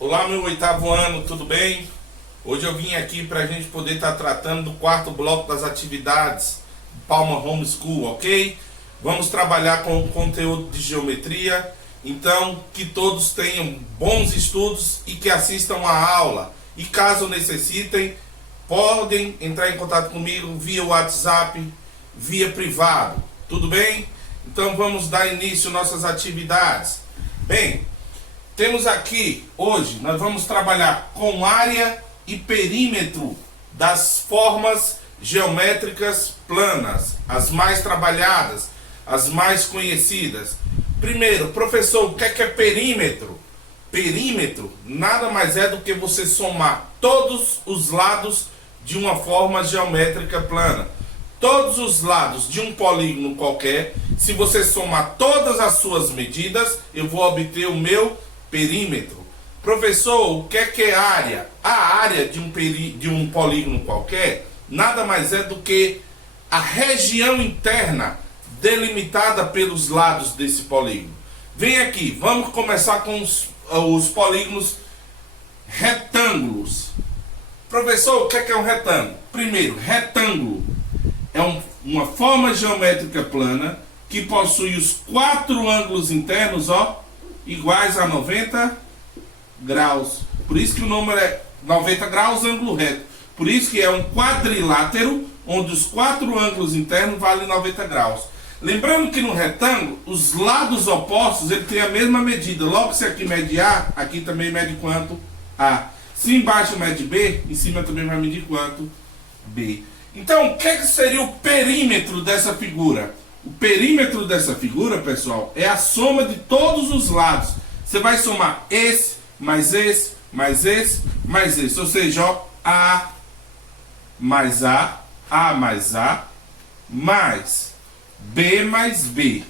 Olá, meu oitavo ano, tudo bem? Hoje eu vim aqui para a gente poder estar tratando do quarto bloco das atividades Palma Homeschool, ok? Vamos trabalhar com o conteúdo de geometria, então que todos tenham bons estudos e que assistam a aula. E caso necessitem, podem entrar em contato comigo via WhatsApp, via privado, tudo bem? Então vamos dar início às nossas atividades. Bem, temos aqui, hoje, nós vamos trabalhar com área e perímetro das formas geométricas planas, as mais trabalhadas, as mais conhecidas. Primeiro, professor, o que é perímetro? Perímetro nada mais é do que você somar todos os lados de uma forma geométrica plana. Todos os lados de um polígono qualquer, se você somar todas as suas medidas, eu vou obter o meu perímetro. Professor, o que é área? A área de um polígono qualquer nada mais é do que a região interna delimitada pelos lados desse polígono. Vem aqui, vamos começar com os polígonos retângulos. Professor, o que é um retângulo? Primeiro, retângulo é uma forma geométrica plana que possui os quatro ângulos internos, iguais a 90 graus. Por isso que o número é 90 graus, ângulo reto. Por isso que é um quadrilátero, onde os quatro ângulos internos valem 90 graus. Lembrando que no retângulo, os lados opostos ele tem a mesma medida. Logo, se aqui mede A, aqui também mede quanto? A. Se embaixo mede B, em cima também vai medir quanto? B. Então, o que seria o perímetro dessa figura? O perímetro dessa figura, pessoal, é a soma de todos os lados. Você vai somar esse, mais esse, mais esse, mais esse. Ou seja, A mais A mais A, mais B mais B.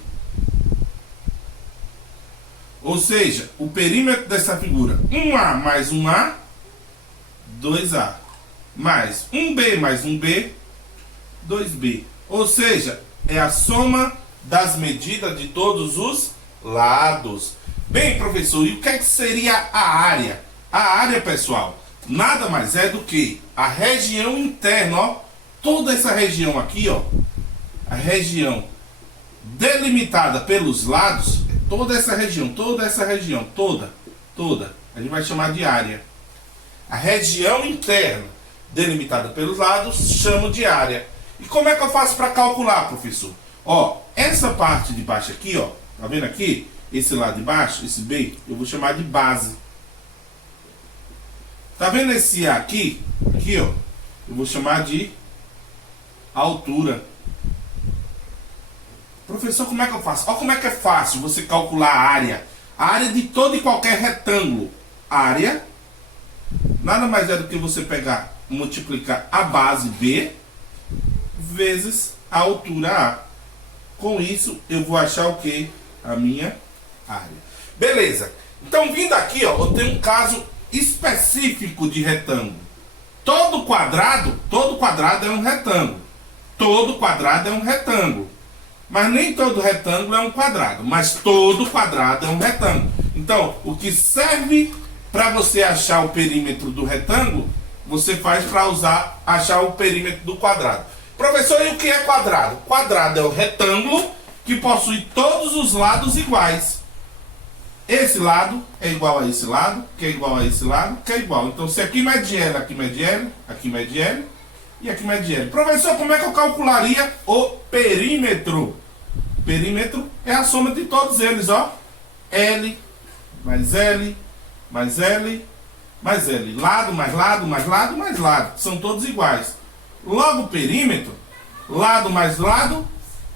Ou seja, o perímetro dessa figura, 1A mais 1A, 2A. Mais 1B mais 1B, 2B. Ou seja, é a soma das medidas de todos os lados. Bem, professor, e o que seria a área? A área, pessoal, nada mais é do que a região interna, toda essa região aqui, a região delimitada pelos lados, toda essa região, toda, a gente vai chamar de área. A região interna delimitada pelos lados, chamo de área. E como é que eu faço para calcular, professor? Essa parte de baixo aqui, tá vendo aqui? Esse lado de baixo, esse B, eu vou chamar de base. Tá vendo esse A aqui? Aqui, eu vou chamar de altura. Professor, como é que eu faço? Olha como é que é fácil você calcular a área. A área de todo e qualquer retângulo. Área nada mais é do que você pegar, multiplicar a base B vezes a altura A. Com isso, eu vou achar o que? A minha área. Beleza. Então, vindo aqui, eu tenho um caso específico de retângulo. Todo quadrado é um retângulo. Todo quadrado é um retângulo. Mas nem todo retângulo é um quadrado. Mas todo quadrado é um retângulo. Então, o que serve para você achar o perímetro do retângulo, você faz para achar o perímetro do quadrado. Professor, e o que é quadrado? Quadrado é o retângulo que possui todos os lados iguais. Esse lado é igual a esse lado, que é igual a esse lado, que é igual. Então, se aqui mede L, aqui mede L, aqui mede L e aqui mede L. Professor, como é que eu calcularia o perímetro? Perímetro é a soma de todos eles, L mais L mais L mais L. Lado mais lado mais lado mais lado. São todos iguais. Logo, perímetro, lado mais lado,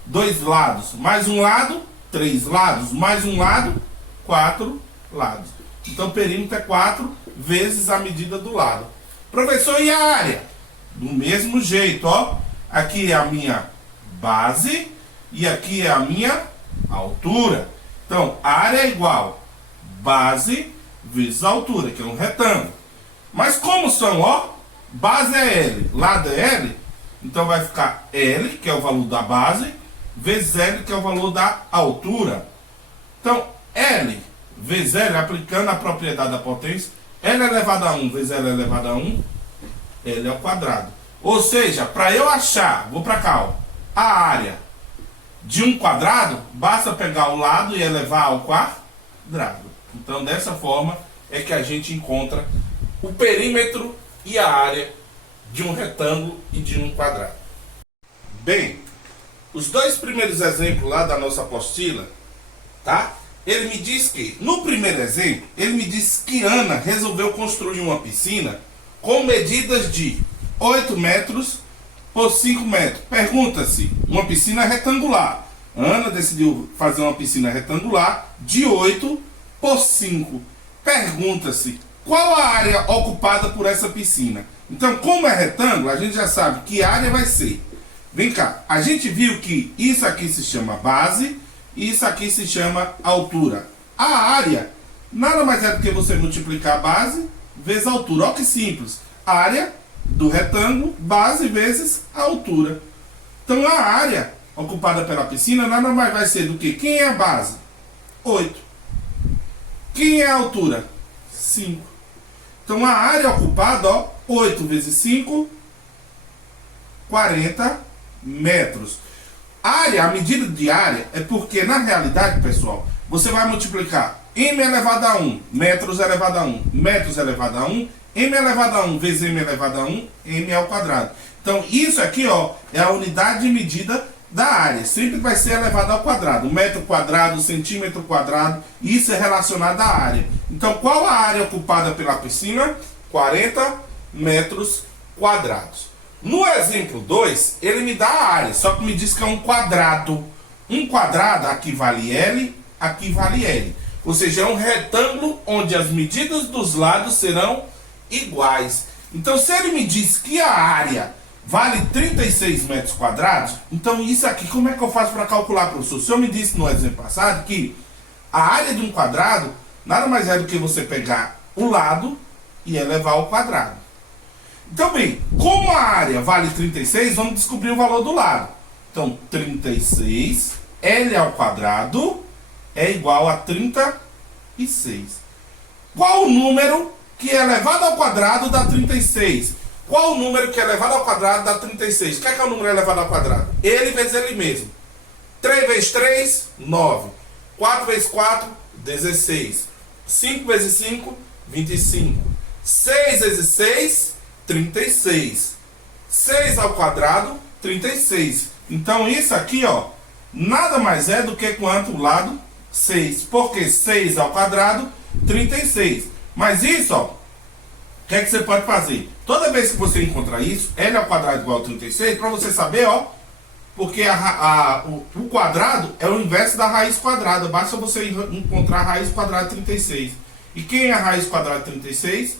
2 lados. Mais um lado, 3 lados. Mais um lado, 4 lados. Então, perímetro é 4 vezes a medida do lado. Professor, e a área? Do mesmo jeito, Aqui é a minha base e aqui é a minha altura. Então, a área é igual base vezes a altura, que é um retângulo. Mas como são, base é L, lado é L, então vai ficar L, que é o valor da base, vezes L, que é o valor da altura. Então, L vezes L, aplicando a propriedade da potência, L elevado a 1 vezes L elevado a 1, L ao quadrado. Ou seja, para eu achar, vou para cá, ó, a área de um quadrado, basta pegar o lado e elevar ao quadrado. Então, dessa forma é que a gente encontra o perímetro e a área de um retângulo e de um quadrado. Bem, os dois primeiros exemplos lá da nossa apostila, tá? Ele me diz que, no primeiro exemplo, ele me diz que Ana resolveu construir uma piscina com medidas de 8 metros por 5 metros. Pergunta-se, uma piscina retangular. Ana decidiu fazer uma piscina retangular de 8 por 5. Pergunta-se, qual a área ocupada por essa piscina? Então, como é retângulo, a gente já sabe que área vai ser. Vem cá, a gente viu que isso aqui se chama base e isso aqui se chama altura. A área nada mais é do que você multiplicar a base vezes a altura. Olha que simples. Área do retângulo, base vezes a altura. Então, a área ocupada pela piscina nada mais vai ser do que quem é a base? 8. Quem é a altura? 5. Então, a área ocupada, ó, 8 vezes 5, 40 metros. Área, a medida de área, é porque, na realidade, pessoal, você vai multiplicar m elevado a 1, metros elevado a 1, metros elevado a 1, m elevado a 1 vezes m elevado a 1, m ao quadrado. Então, isso aqui, ó, é a unidade de medida da área. Sempre vai ser elevado ao quadrado. Metro quadrado, centímetro quadrado, isso é relacionado à área. Então, qual a área ocupada pela piscina? 40 metros quadrados. No exemplo 2, ele me dá a área, só que me diz que é um quadrado. Um quadrado, aqui vale L, aqui vale L. Ou seja, é um retângulo onde as medidas dos lados serão iguais. Então, se ele me diz que a área vale 36 metros quadrados, então isso aqui, como é que eu faço para calcular, professor? O senhor me disse no exemplo passado que a área de um quadrado nada mais é do que você pegar o lado e elevar ao quadrado. Então, bem, como a área vale 36, vamos descobrir o valor do lado. Então, 36, L ao quadrado é igual a 36. Qual o número que é elevado ao quadrado dá 36? Qual o número que é elevado ao quadrado dá 36? O que é o número elevado ao quadrado? Ele vezes ele mesmo. 3 vezes 3, 9. 4 vezes 4, 16. 5 vezes 5, 25. 6 vezes 6, 36. 6 ao quadrado, 36. Então isso aqui, ó, nada mais é do que quanto o lado 6. Porque 6 ao quadrado, 36. Mas isso, ó, o que é que você pode fazer? Toda vez que você encontrar isso, L ao quadrado igual a 36, para você saber, ó, porque o quadrado é o inverso da raiz quadrada. Basta você encontrar a raiz quadrada de 36. E quem é a raiz quadrada de 36?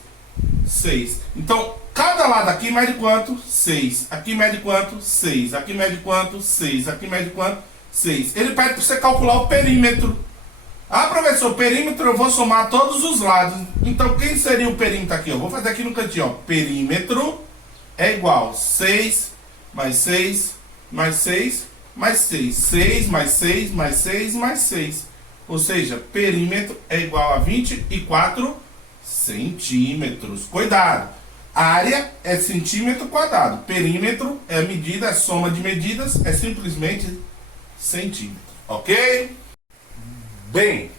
6. Então, cada lado aqui mede quanto? 6. Aqui mede quanto? 6. Aqui mede quanto? 6. Aqui mede quanto? 6. Ele pede para você calcular o perímetro. Ah, professor, perímetro eu vou somar todos os lados. Então, quem seria o perímetro aqui? Eu vou fazer aqui no cantinho, ó. Perímetro é igual 6 mais 6 mais 6 mais 6. 6 mais 6 mais 6 mais 6. Ou seja, perímetro é igual a 24 centímetros. Cuidado! Área é centímetro quadrado. Perímetro é medida, é soma de medidas, é simplesmente centímetro. Ok? Bem,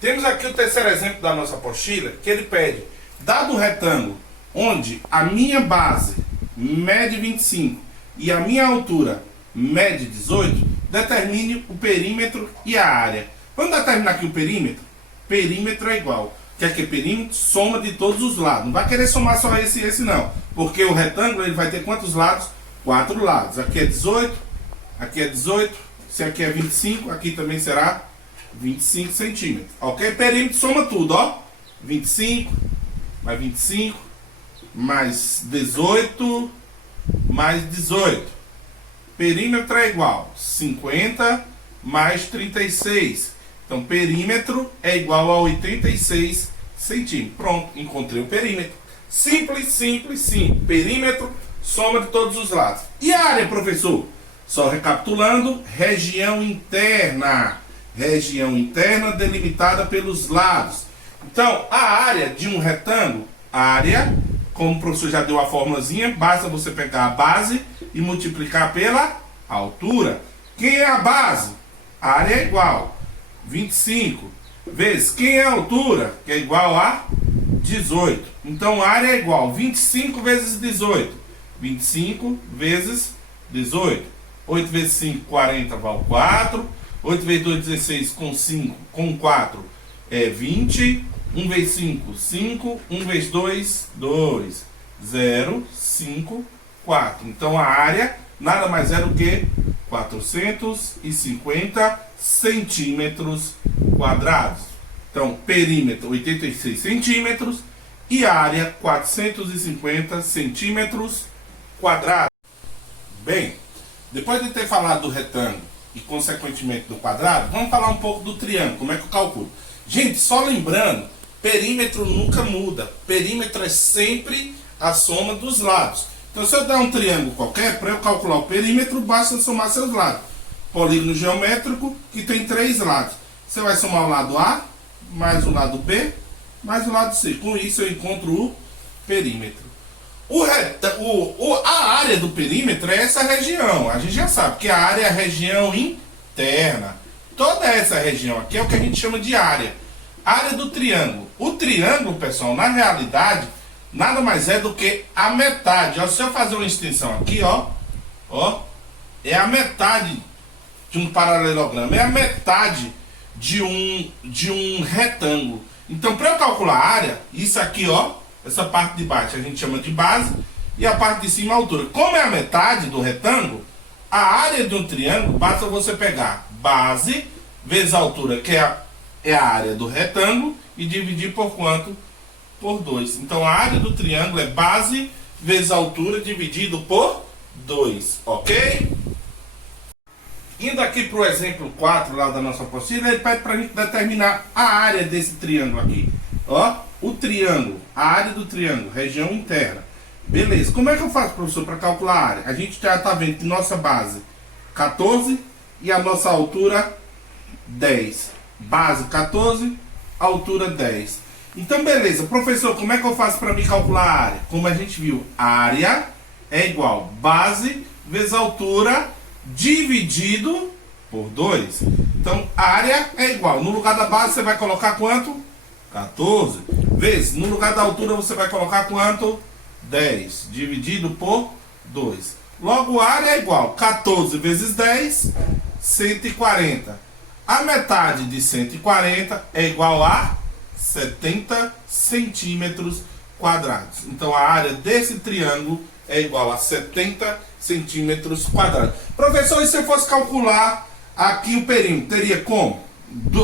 temos aqui o terceiro exemplo da nossa apostila, que ele pede, dado o retângulo, onde a minha base mede 25 e a minha altura mede 18, determine o perímetro e a área. Vamos determinar aqui o perímetro? Perímetro é igual. Quer que perímetro? Soma de todos os lados. Não vai querer somar só esse e esse não. Porque o retângulo ele vai ter quantos lados? 4 lados. Aqui é 18, aqui é 18, se aqui é 25, aqui também será 25 centímetros. Ok? Perímetro soma tudo, ó. 25, mais 25, mais 18, mais 18. Perímetro é igual 50 mais 36. Então, perímetro é igual a 86 centímetros. Pronto, encontrei o perímetro. Simples, simples, simples. Perímetro, soma de todos os lados. E a área, professor? Só recapitulando, região interna. Região interna delimitada pelos lados. Então, a área de um retângulo, área, como o professor já deu a formulazinha, basta você pegar a base e multiplicar pela altura. Quem é a base? A área é igual 25 vezes quem é a altura, que é igual a 18. Então, a área é igual 25 vezes 18. 25 vezes 18. 8 vezes 5, 40, vale 4. 8 vezes 2, 16, com 5, com 4, é 20. 1 vezes 5, 5. 1 vezes 2, 2. 0, 5, 4. Então, a área nada mais é do que 450 centímetros quadrados. Então, perímetro 86 centímetros e área 450 centímetros quadrados. Bem, depois de ter falado do retângulo e consequentemente do quadrado, vamos falar um pouco do triângulo, como é que eu calculo. Gente, só lembrando, perímetro nunca muda. Perímetro é sempre a soma dos lados. Então, se eu der um triângulo qualquer, para eu calcular o perímetro, basta somar seus lados. Polígono geométrico que tem 3 lados. Você vai somar o lado A, mais o lado B, mais o lado C. Com isso eu encontro o perímetro. A área do perímetro é essa região. A gente já sabe que a área é a região interna. Toda essa região aqui é o que a gente chama de área. Área do triângulo. O triângulo, pessoal, na realidade, nada mais é do que a metade. Ó, se eu fazer uma extensão aqui, ó, é a metade de um paralelogramo. É a metade de um retângulo. Então, para eu calcular a área, isso aqui, ó, essa parte de baixo a gente chama de base e a parte de cima a altura. Como é a metade do retângulo, a área de um triângulo, basta você pegar base vezes a altura, que é a área do retângulo, e dividir por quanto? Por 2. Então, a área do triângulo é base vezes a altura dividido por 2, ok? Indo aqui para o exemplo 4 lá da nossa apostila, ele pede para a gente determinar a área desse triângulo aqui. Ó, o triângulo, a área do triângulo, região interna. Beleza, como é que eu faço, professor, para calcular a área? A gente já está vendo que nossa base 14 e a nossa altura 10. Base 14, altura 10. Então, beleza, professor, como é que eu faço para me calcular a área? Como a gente viu, a área é igual base vezes altura dividido por 2. Então, a área é igual. No lugar da base, você vai colocar quanto? 14. Vezes, no lugar da altura, você vai colocar quanto? 10. Dividido por 2. Logo, a área é igual. 14 vezes 10, 140. A metade de 140 é igual a 70 centímetros quadrados. Então, a área desse triângulo é igual a 70 centímetros quadrados. Professor, e se eu fosse calcular aqui o perímetro, teria como?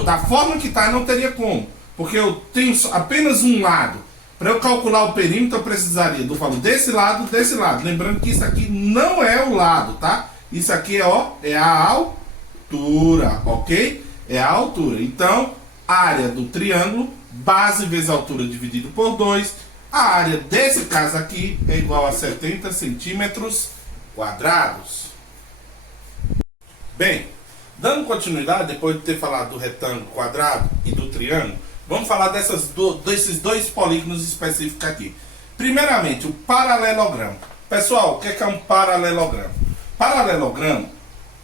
Da forma que está, não teria como. Porque eu tenho apenas um lado. Para eu calcular o perímetro, eu precisaria do valor desse lado, desse lado. Lembrando que isso aqui não é o lado, tá? Isso aqui é a altura, ok? É a altura. Então, área do triângulo, base vezes altura dividido por 2. A área desse caso aqui é igual a 70 centímetros quadrados. Bem, dando continuidade, depois de ter falado do retângulo, quadrado e do triângulo, vamos falar desses dois polígonos específicos aqui. Primeiramente, o paralelogramo. Pessoal, o que é um paralelogramo? Paralelogramo,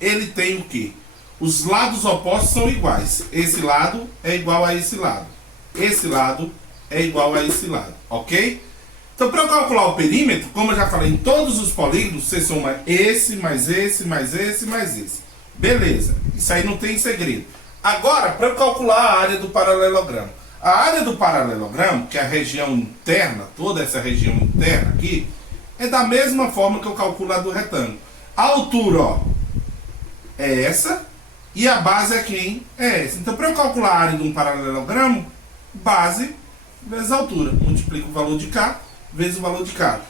ele tem o quê? Os lados opostos são iguais. Esse lado é igual a esse lado. Esse lado é igual a esse lado, ok? Então, para eu calcular o perímetro, como eu já falei, em todos os polígonos, você soma esse, mais esse, mais esse, mais esse. Beleza, isso aí não tem segredo. Agora, para eu calcular a área do paralelogramo. A área do paralelogramo, que é a região interna, toda essa região interna aqui, é da mesma forma que eu calculo a do retângulo. A altura, ó, é essa, e a base é quem? É essa. Então, para eu calcular a área de um paralelogramo, base vezes altura. Multiplico o valor de cá vezes o valor de cá.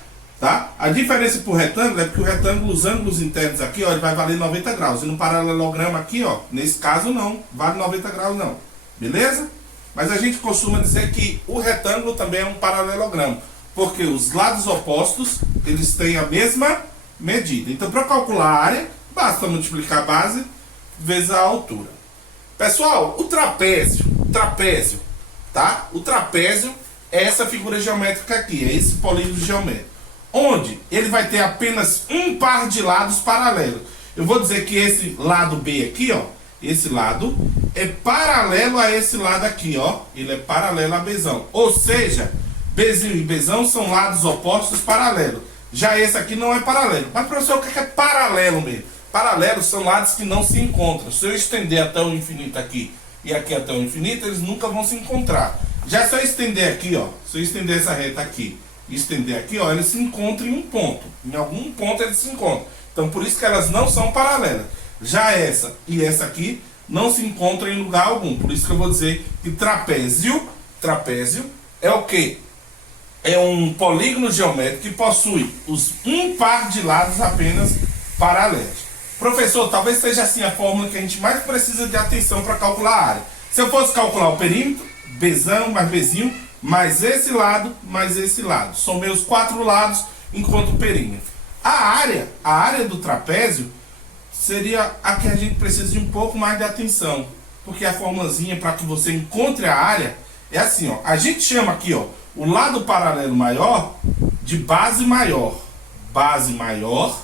Tá? A diferença para o retângulo é porque o retângulo, os ângulos internos aqui, ó, ele vai valer 90 graus. E no paralelogramo aqui, ó, nesse caso não, vale 90 graus não. Beleza? Mas a gente costuma dizer que o retângulo também é um paralelogramo. Porque os lados opostos, eles têm a mesma medida. Então, para calcular a área, basta multiplicar a base vezes a altura. Pessoal, o trapézio, tá? O trapézio é essa figura geométrica aqui, é esse polígono geométrico, onde ele vai ter apenas um par de lados paralelos. Eu vou dizer que esse lado B aqui, ó, esse lado é paralelo a esse lado aqui, ó, ele é paralelo a Bzão, ou seja, Bzinho e Bzão são lados opostos paralelos. Já esse aqui não é paralelo. Mas, professor, o que é paralelo mesmo? Paralelos são lados que não se encontram. Se eu estender até o infinito aqui e aqui até o infinito, eles nunca vão se encontrar. Já se eu estender aqui, ó, se eu estender essa reta aqui e estender aqui, ó, eles se encontram em um ponto. Em algum ponto eles se encontram. Então, por isso que elas não são paralelas. Já essa e essa aqui não se encontram em lugar algum. Por isso que eu vou dizer que trapézio é o quê? É um polígono geométrico que possui um par de lados apenas paralelos. Professor, talvez seja assim a fórmula que a gente mais precisa de atenção para calcular a área. Se eu fosse calcular o perímetro, Bzão mais Bzinho, mais esse lado, mais esse lado. Somei os 4 lados enquanto o perímetro. A área do trapézio seria a que a gente precisa de um pouco mais de atenção. Porque a formulazinha para que você encontre a área é assim, ó. A gente chama aqui, ó, o lado paralelo maior de base maior. Base maior.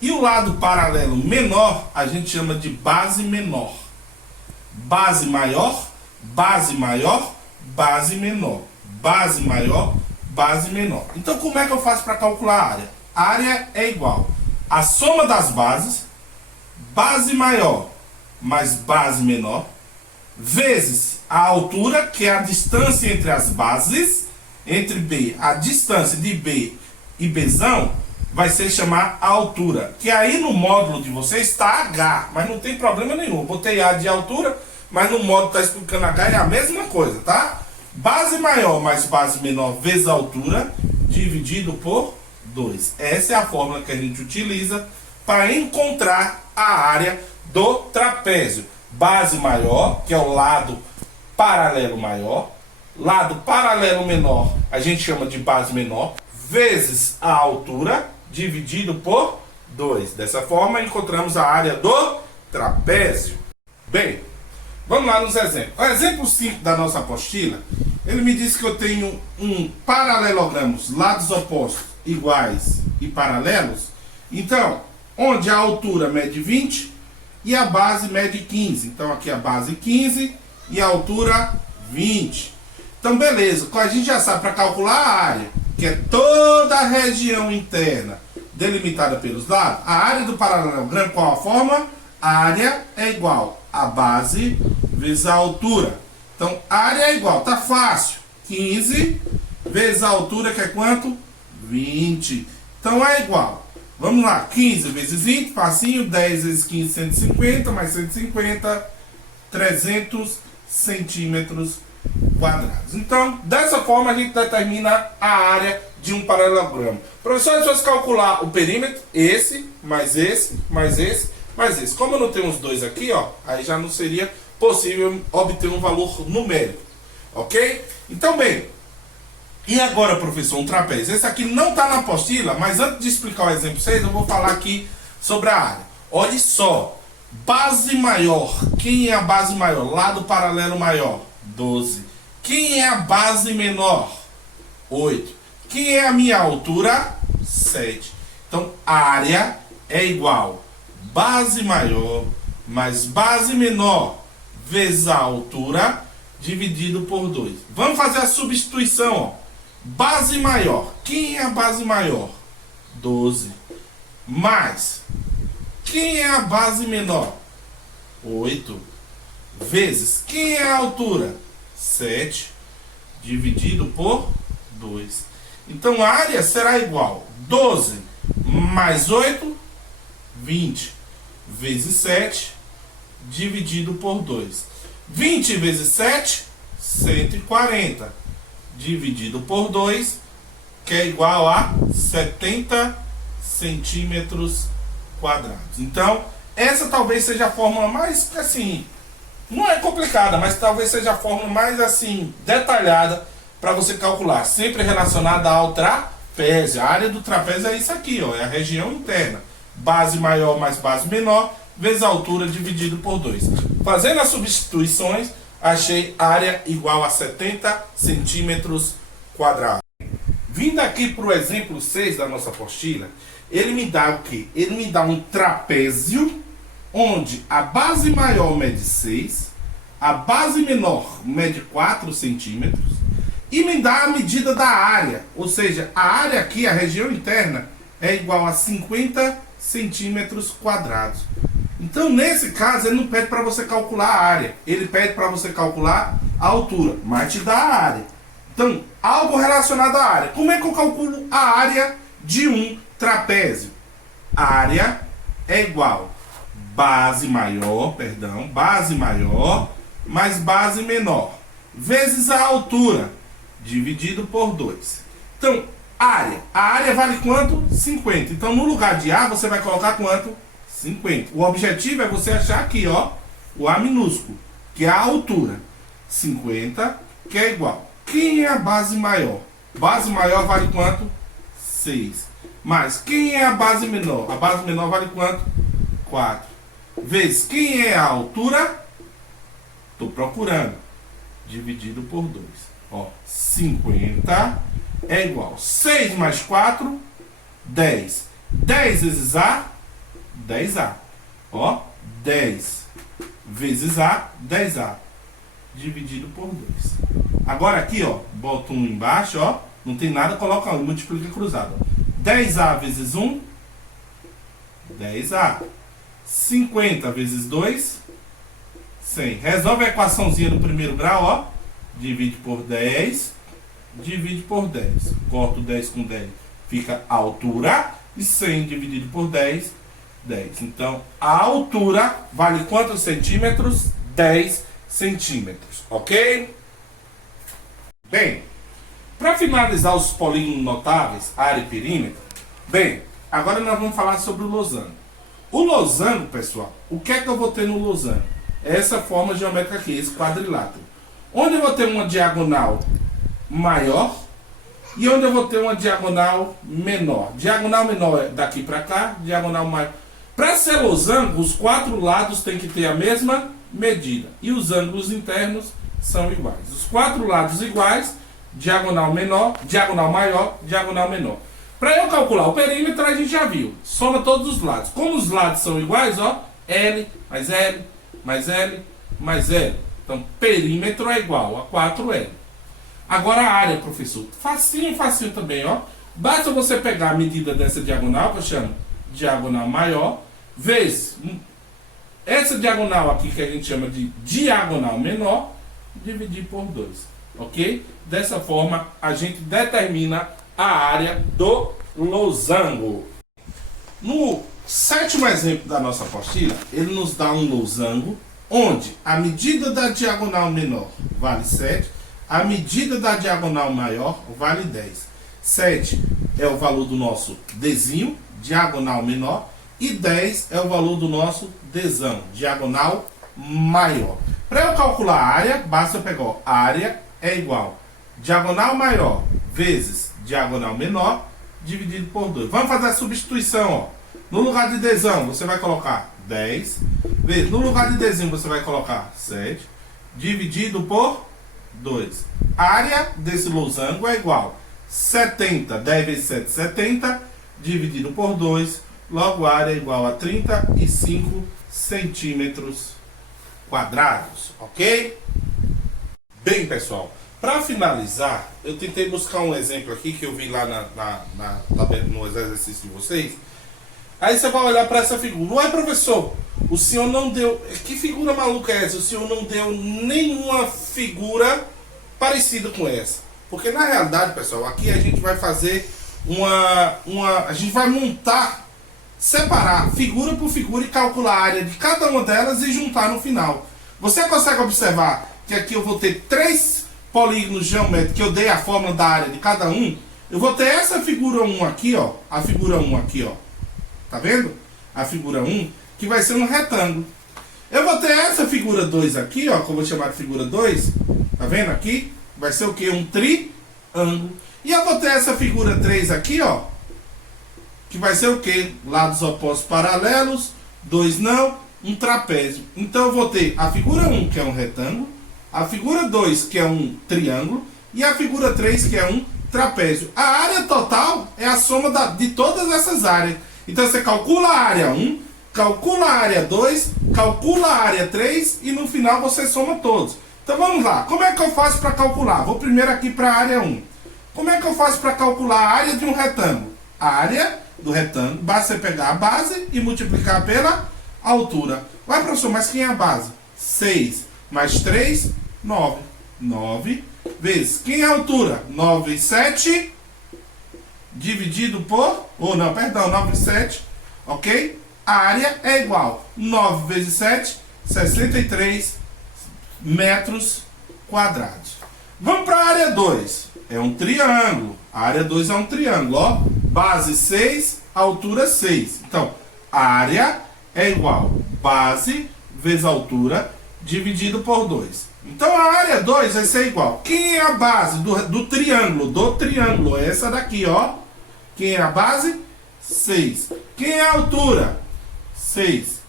E o lado paralelo menor a gente chama de base menor. Base maior, base maior, base menor. Base maior, base menor. Então como é que eu faço para calcular a área? A área é igual a soma das bases, base maior mais base menor, vezes a altura, que é a distância entre as bases, entre B, a distância de B e Bzão, vai ser chamar a altura. Que aí no módulo de vocês está H, mas não tem problema nenhum. Eu botei A de altura, mas no módulo está explicando H, é a mesma coisa, tá? Base maior mais base menor vezes a altura, dividido por 2. Essa é a fórmula que a gente utiliza para encontrar a área do trapézio. Base maior, que é o lado paralelo maior. Lado paralelo menor, a gente chama de base menor, vezes a altura, dividido por 2. Dessa forma, encontramos a área do trapézio. Bem, vamos lá nos exemplos. O exemplo 5 da nossa apostila, ele me diz que eu tenho um paralelogramo, lados opostos iguais e paralelos. Então, onde a altura mede 20 e a base mede 15. Então, aqui a base 15 e a altura 20. Então, beleza. A gente já sabe para calcular a área, que é toda a região interna delimitada pelos lados. A área do paralelogramo, qual a forma? A área é igual a base vezes a altura. Então, a área é igual, tá fácil. 15 vezes a altura, que é quanto? 20. Então, é igual. Vamos lá, 15 vezes 20, facinho. 10 vezes 15, 150, mais 150, 300 centímetros quadrados. Então, dessa forma, a gente determina a área de um paralelogramo. Professor, se eu calcular o perímetro, esse, mais esse, mais esse, mais esse. Como eu não tenho os dois aqui, ó, aí já não seria possível obter um valor numérico. Ok? Então, bem, e agora, professor, um trapézio? Esse aqui não está na apostila, mas antes de explicar o exemplo 6, eu vou falar aqui sobre a área. Olha só, base maior. Quem é a base maior? Lado paralelo maior? 12. Quem é a base menor? 8. Quem é a minha altura? 7. Então, a área é igual base maior mais base menor vezes a altura dividido por 2. Vamos fazer a substituição, ó. Base maior. Quem é a base maior? 12. Mais. Quem é a base menor? 8. Vezes. Quem é a altura? 7. Dividido por 2. Então a área será igual 12 mais 8, 20. Vezes 7, dividido por 2. 20 vezes 7, 140. Dividido por 2, que é igual a 70 centímetros quadrados. Então, essa talvez seja a fórmula mais, assim, não é complicada, mas talvez seja a fórmula mais, assim, detalhada para você calcular. Sempre relacionada ao trapézio. A área do trapézio é isso aqui, ó, é a região interna. Base maior mais base menor, vezes a altura dividido por 2. Fazendo as substituições, achei área igual a 70 centímetros quadrados. Vindo aqui para o exemplo 6 da nossa apostila, ele me dá o quê? Ele me dá um trapézio onde a base maior mede 6, a base menor mede 4 centímetros e me dá a medida da área, ou seja, a área aqui, a região interna, é igual a 50 centímetros quadrados. Então, nesse caso, ele não pede para você calcular a área, ele pede para você calcular a altura, mas te dá a área. Então, algo relacionado à área. Como é que eu calculo a área de um trapézio? Área é igual base maior mais base menor, vezes a altura, dividido por 2. Então, área. A área vale quanto? 50. Então, no lugar de A, você vai colocar quanto? 50. O objetivo é você achar aqui, ó, o A minúsculo, que é a altura. 50, que é igual. Quem é a base maior? Base maior vale quanto? 6. Mas quem é a base menor? A base menor vale quanto? 4. Vezes quem é a altura? Estou procurando. Dividido por 2. Ó, 50 é igual. 6 mais 4, 10. 10 vezes A, 10A. Ó, 10 vezes A, 10A. Dividido por 2. Agora aqui, ó, bota 1 embaixo, ó. Não tem nada, coloca 1, multiplica cruzado. 10A vezes 1, 10A. 50 vezes 2, 100. Resolve a equaçãozinha do primeiro grau, ó. Divide por 10, divide por 10. Corta o 10 com 10, fica a altura. E 100 dividido por 10, 10. Então, a altura vale quantos centímetros? 10 centímetros, ok? Bem, para finalizar os polígonos notáveis, área e perímetro, bem, agora nós vamos falar sobre o losango. O losango, pessoal, o que é que eu vou ter no losango? Essa forma geométrica aqui, esse quadrilátero. Onde eu vou ter uma diagonal maior e onde eu vou ter uma diagonal menor. Diagonal menor é daqui para cá, diagonal maior. Para ser losango, os 4 lados têm que ter a mesma medida. E os ângulos internos são iguais. Os 4 lados iguais, diagonal menor, diagonal maior, diagonal menor. Para eu calcular o perímetro, a gente já viu. Soma todos os lados. Como os lados são iguais, ó, L mais L mais L mais L. Então, perímetro é igual a 4L. Agora a área, professor. Facinho, facinho também, ó. Basta você pegar a medida dessa diagonal, que eu chamo diagonal maior, vezes essa diagonal aqui que a gente chama de diagonal menor, dividir por 2, ok? Dessa forma, a gente determina a área do losango. No 7º exemplo da nossa apostila, ele nos dá um losango onde a medida da diagonal menor vale 7, a medida da diagonal maior vale 10. 7 é o valor do nosso Dzinho, diagonal menor, e 10 é o valor do nosso Dzão, diagonal maior. Para eu calcular a área, basta eu pegar, ó, a área é igual diagonal maior vezes diagonal menor, dividido por 2. Vamos fazer a substituição, ó. No lugar de Dzão, você vai colocar 10, vezes, no lugar de Dzinho, você vai colocar 7, dividido por 2. A área desse losango é igual 70, 10 vezes 7, 70, dividido por 2, logo a área é igual a 35 centímetros quadrados, ok? Bem, pessoal, para finalizar, eu tentei buscar um exemplo aqui que eu vi lá no exercício de vocês. Aí você vai olhar para essa figura. Ué, professor, o senhor não deu... Que figura maluca é essa? O senhor não deu nenhuma figura parecida com essa. Porque na realidade, pessoal, aqui a gente vai fazer a gente vai montar, separar figura por figura e calcular a área de cada uma delas e juntar no final. Você consegue observar que aqui eu vou ter 3 polígonos geométricos que eu dei a fórmula da área de cada um? Eu vou ter essa figura 1 aqui, ó. A figura 1 aqui, ó. Tá vendo? A figura 1, que vai ser um retângulo. Eu vou ter essa figura 2 aqui, ó, que eu vou chamar de figura 2. Tá vendo aqui? Vai ser o quê? Um triângulo. E eu vou ter essa figura 3 aqui, ó, que vai ser o quê? Lados opostos paralelos, 2 não, um trapézio. Então eu vou ter a figura 1, que é um retângulo, A figura 2, que é um triângulo, e a figura 3, que é um trapézio. A área total é a soma de todas essas áreas. Então você calcula a área 1, calcula a área 2, calcula a área 3 e no final você soma todos. Então vamos lá, como é que eu faço para calcular? Vou primeiro aqui para a área 1. Como é que eu faço para calcular a área de um retângulo? A área do retângulo, basta você pegar a base e multiplicar pela altura. Vai, professor, mas quem é a base? 6 mais 3, 9. 9 vezes. Quem é a altura? 9 vezes 7 dividido por... 9 vezes 7, ok? A área é igual. 9 vezes 7, 63 metros quadrados. Vamos para a área 2. É um triângulo. A área 2 é um triângulo, ó. Base 6, altura 6. Então, a área é igual base vezes altura dividido por 2. Então, a área 2 vai ser igual. Quem é a base do triângulo? Do triângulo. É essa daqui, ó. Quem é a base? 6. Quem é a altura? 6.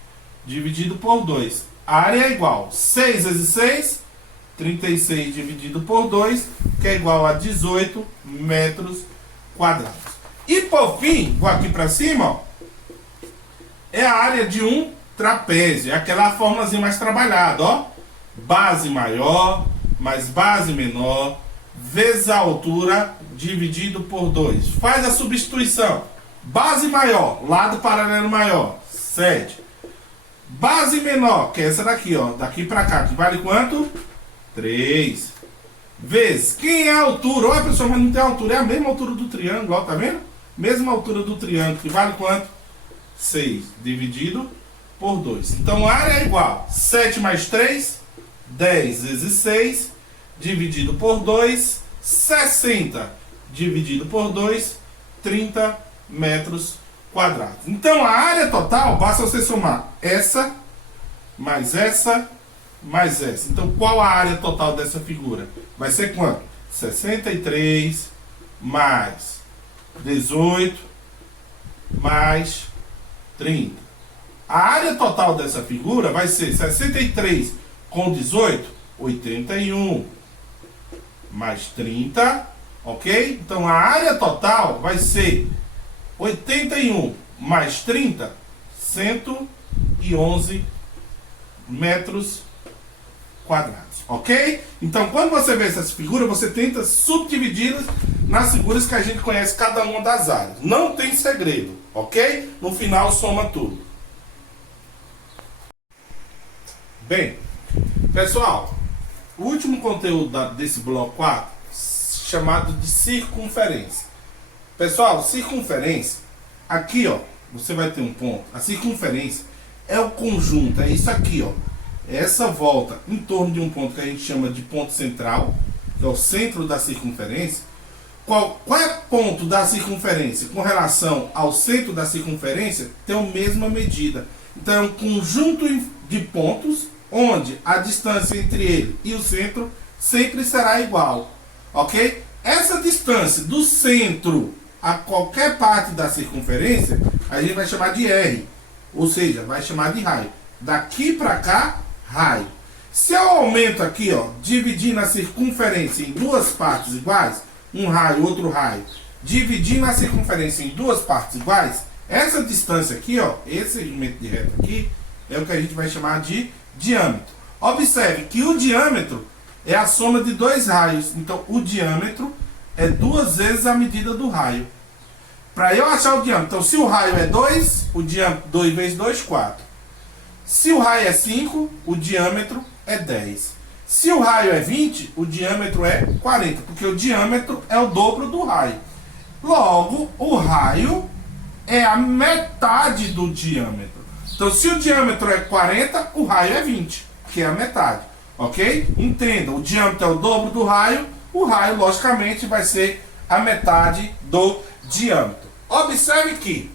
Dividido por 2. A área é igual. 6 vezes 6, 36 dividido por 2, que é igual a 18 metros quadrados. E por fim, vou aqui para cima, ó, é a área de um trapézio. É aquela formulazinha mais trabalhada, ó. Base maior mais base menor vezes a altura dividido por 2. Faz a substituição. Base maior, lado paralelo maior, 7. Base menor, que é essa daqui, ó, daqui para cá, que vale quanto? 3. Vezes, quem é a altura? Olha, pessoal, mas não tem altura, é a mesma altura do triângulo, ó, tá vendo? Mesma altura do triângulo, que vale quanto? 6, dividido por 2. Então, a área é igual, 7 mais 3, 10 vezes 6, dividido por 2, 60, dividido por 2, 30 metros quadrados. Então, a área total, basta você somar essa, mais essa, mais essa. Então, qual a área total dessa figura? Vai ser quanto? 63 mais 18 mais 30. A área total dessa figura vai ser 63 com 18, 81 mais 30, ok? Então, a área total vai ser 81 mais 30, 111 metros quadrados, ok? Então, quando você vê essas figuras, você tenta subdividi-las nas figuras que a gente conhece cada uma das áreas. Não tem segredo, ok? No final, soma tudo. Bem, pessoal, o último conteúdo desse bloco 4, chamado de circunferência. Pessoal, circunferência, aqui, ó, você vai ter um ponto. A circunferência é o conjunto, é isso aqui, ó. Essa volta em torno de um ponto que a gente chama de ponto central, que é o centro da circunferência. Qual é o ponto da circunferência com relação ao centro da circunferência? Tem a mesma medida. Então, é um conjunto de pontos onde a distância entre ele e o centro sempre será igual, ok? Essa distância do centro a qualquer parte da circunferência, a gente vai chamar de R, ou seja, vai chamar de raio. Daqui para cá, raio. Se eu aumento aqui, ó, dividindo a circunferência em duas partes iguais, um raio, outro raio, dividindo a circunferência em duas partes iguais, essa distância aqui, ó, esse segmento de reta aqui, é o que a gente vai chamar de diâmetro. Observe que o diâmetro é a soma de dois raios. Então, o diâmetro é 2 vezes a medida do raio. Para eu achar o diâmetro, então, se o raio é 2, o diâmetro 2 vezes 2, 4. Se o raio é 5, o diâmetro é 10. Se o raio é 20, o diâmetro é 40, porque o diâmetro é o dobro do raio. Logo, o raio é a metade do diâmetro. Então, se o diâmetro é 40, o raio é 20, que é a metade. Ok? Entenda, o diâmetro é o dobro do raio, o raio, logicamente, vai ser a metade do diâmetro. Observe que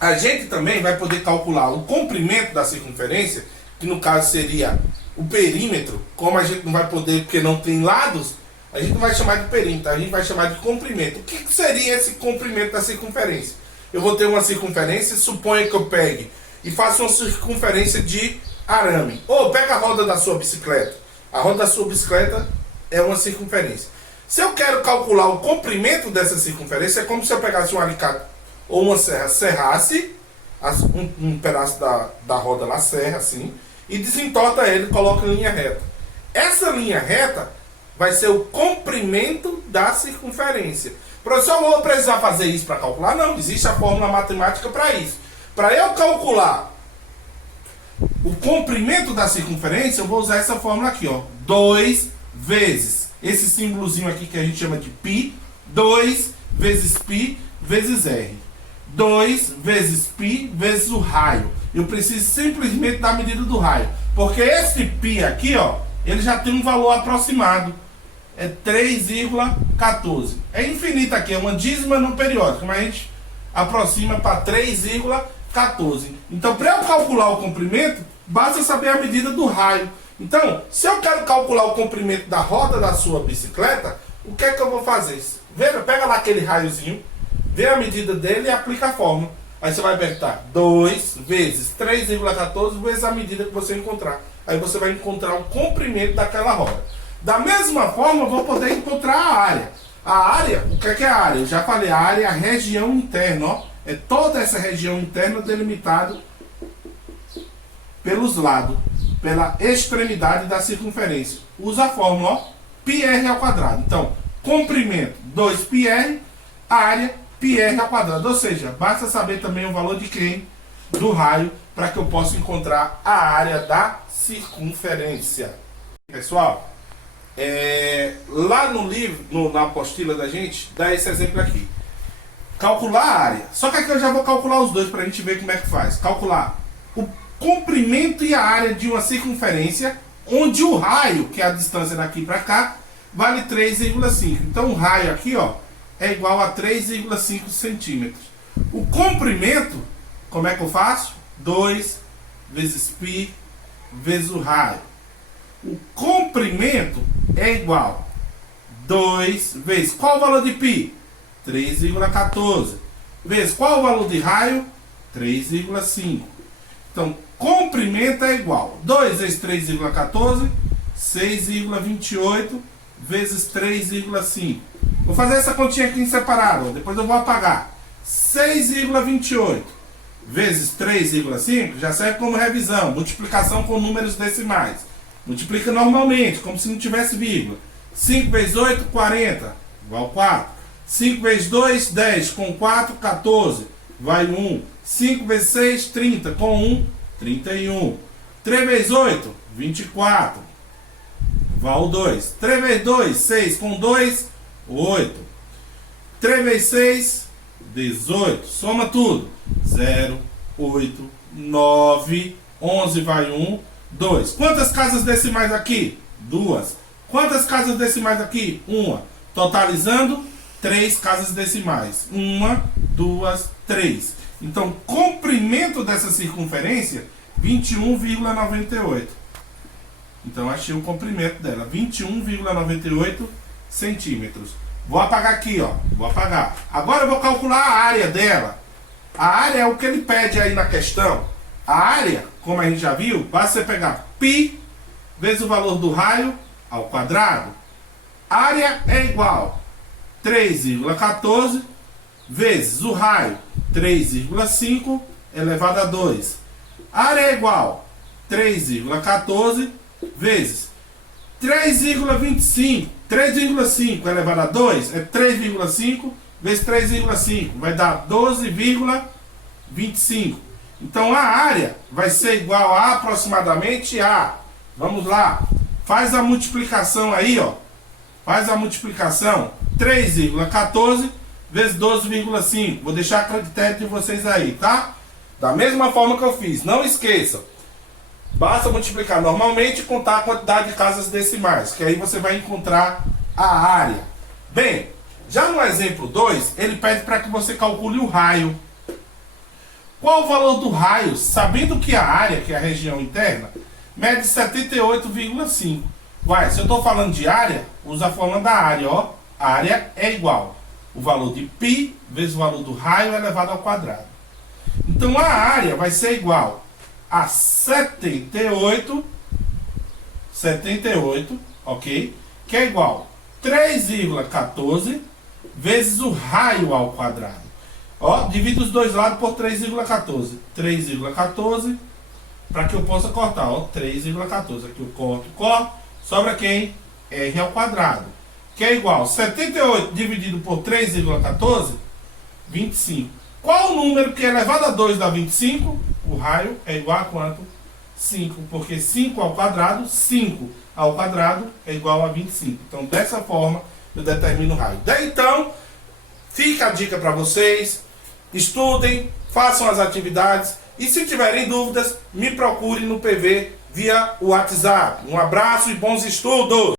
a gente também vai poder calcular o comprimento da circunferência, que no caso seria o perímetro. Como a gente não vai poder, porque não tem lados, a gente não vai chamar de perímetro, a gente vai chamar de comprimento. O que seria esse comprimento da circunferência? Eu vou ter uma circunferência, suponha que eu pegue e faça uma circunferência de arame. Ou pega a roda da sua bicicleta. A roda da sua bicicleta é uma circunferência. Se eu quero calcular o comprimento dessa circunferência, é como se eu pegasse um alicate ou uma serra, serrasse um pedaço da roda lá, serra assim, e desentorta ele e coloca em linha reta. Essa linha reta vai ser o comprimento da circunferência. Professor, eu vou precisar fazer isso para calcular? Não, existe a fórmula matemática para isso. Para eu calcular o comprimento da circunferência, eu vou usar essa fórmula aqui, ó. 2 vezes esse símbolozinho aqui que a gente chama de π, 2 vezes π vezes r. 2 vezes π vezes o raio. Eu preciso simplesmente da medida do raio, porque esse π aqui, ó, ele já tem um valor aproximado. É 3,14. É infinito aqui, é uma dízima no periódico, mas a gente aproxima para 3,14. Então, para eu calcular o comprimento, basta saber a medida do raio. Então, se eu quero calcular o comprimento da roda da sua bicicleta, o que é que eu vou fazer? Pega lá aquele raiozinho, vê a medida dele e aplica a fórmula. Aí você vai apertar 2 vezes 3,14 vezes a medida que você encontrar. Aí você vai encontrar o comprimento daquela roda. Da mesma forma, eu vou poder encontrar a área. A área, o que é a área? Eu já falei, a área é a região interna, ó. É toda essa região interna delimitada pelos lados, pela extremidade da circunferência. Usa a fórmula, ó, πr ao quadrado. Então, comprimento 2πr, área πr ao quadrado. Ou seja, basta saber também o valor de quem? Do raio, para que eu possa encontrar a área da circunferência. Pessoal, lá no livro, na apostila da gente, dá esse exemplo aqui. Calcular a área. Só que aqui eu já vou calcular os dois para a gente ver como é que faz. Calcular o comprimento e a área de uma circunferência, onde o raio, que é a distância daqui para cá, vale 3,5. Então o raio aqui, ó, é igual a 3,5 centímetros. O comprimento, como é que eu faço? 2 vezes π vezes o raio. O comprimento é igual 2 vezes, qual o valor de π? 3,14. Vezes, qual o valor de raio? 3,5. Então, comprimento é igual 2 vezes 3,14, 6,28 vezes 3,5. Vou fazer essa continha aqui em separado, depois eu vou apagar. 6,28 vezes 3,5 já serve como revisão, multiplicação com números decimais. Multiplica normalmente, como se não tivesse vírgula. 5 vezes 8, 40, igual 4. 5 vezes 2, 10, com 4, 14, vai 1. 5 vezes 6, 30, com 1, 31. 3 vezes 8, 24, vai 2. 3 vezes 2, 6, com 2, 8. 3 vezes 6, 18. Soma tudo. 0, 8, 9, 11, vai 1, 2. Quantas casas decimais aqui? 2. Quantas casas decimais aqui? 1. Totalizando 3 casas decimais. 1, 2, 3. Então, comprimento dessa circunferência, 21,98. Então, achei o comprimento dela, 21,98 centímetros. Vou apagar aqui, ó. Vou apagar. Agora eu vou calcular a área dela. A área é o que ele pede aí na questão. A área, como a gente já viu, basta você pegar π vezes o valor do raio ao quadrado. A área é igual a 3,14 vezes o raio, 3,5 elevado a 2. A área é igual a 3,14 vezes 3,25. 3,5 elevado a 2 é 3,5 vezes 3,5. Vai dar 12,25. Então a área vai ser igual a aproximadamente a... Vamos lá. Faz a multiplicação aí, ó. Faz a multiplicação. 3,14 vezes 12,5. Vou deixar a critério de vocês aí, tá? Da mesma forma que eu fiz. Não esqueçam. Basta multiplicar normalmente e contar a quantidade de casas decimais, que aí você vai encontrar a área. Bem, já no exemplo 2, ele pede para que você calcule o raio. Qual o valor do raio? Sabendo que a área, que é a região interna, mede 78,5. Uai, se eu estou falando de área, usa a fórmula da área, ó. A área é igual o valor de π vezes o valor do raio elevado ao quadrado. Então a área vai ser igual a 78 78, ok? Que é igual 3,14 vezes o raio ao quadrado. Ó, divido os dois lados por 3,14. 3,14, para que eu possa cortar, ó, 3,14. Aqui eu corto, sobra quem? R ao quadrado. Que é igual 78 dividido por 3,14, 25. Qual o número que elevado a 2 dá 25? O raio é igual a quanto? 5, porque 5 ao quadrado, 5 ao quadrado é igual a 25. Então, dessa forma, eu determino o raio. Daí, então, fica a dica para vocês. Estudem, façam as atividades. E se tiverem dúvidas, me procurem no PV via WhatsApp. Um abraço e bons estudos!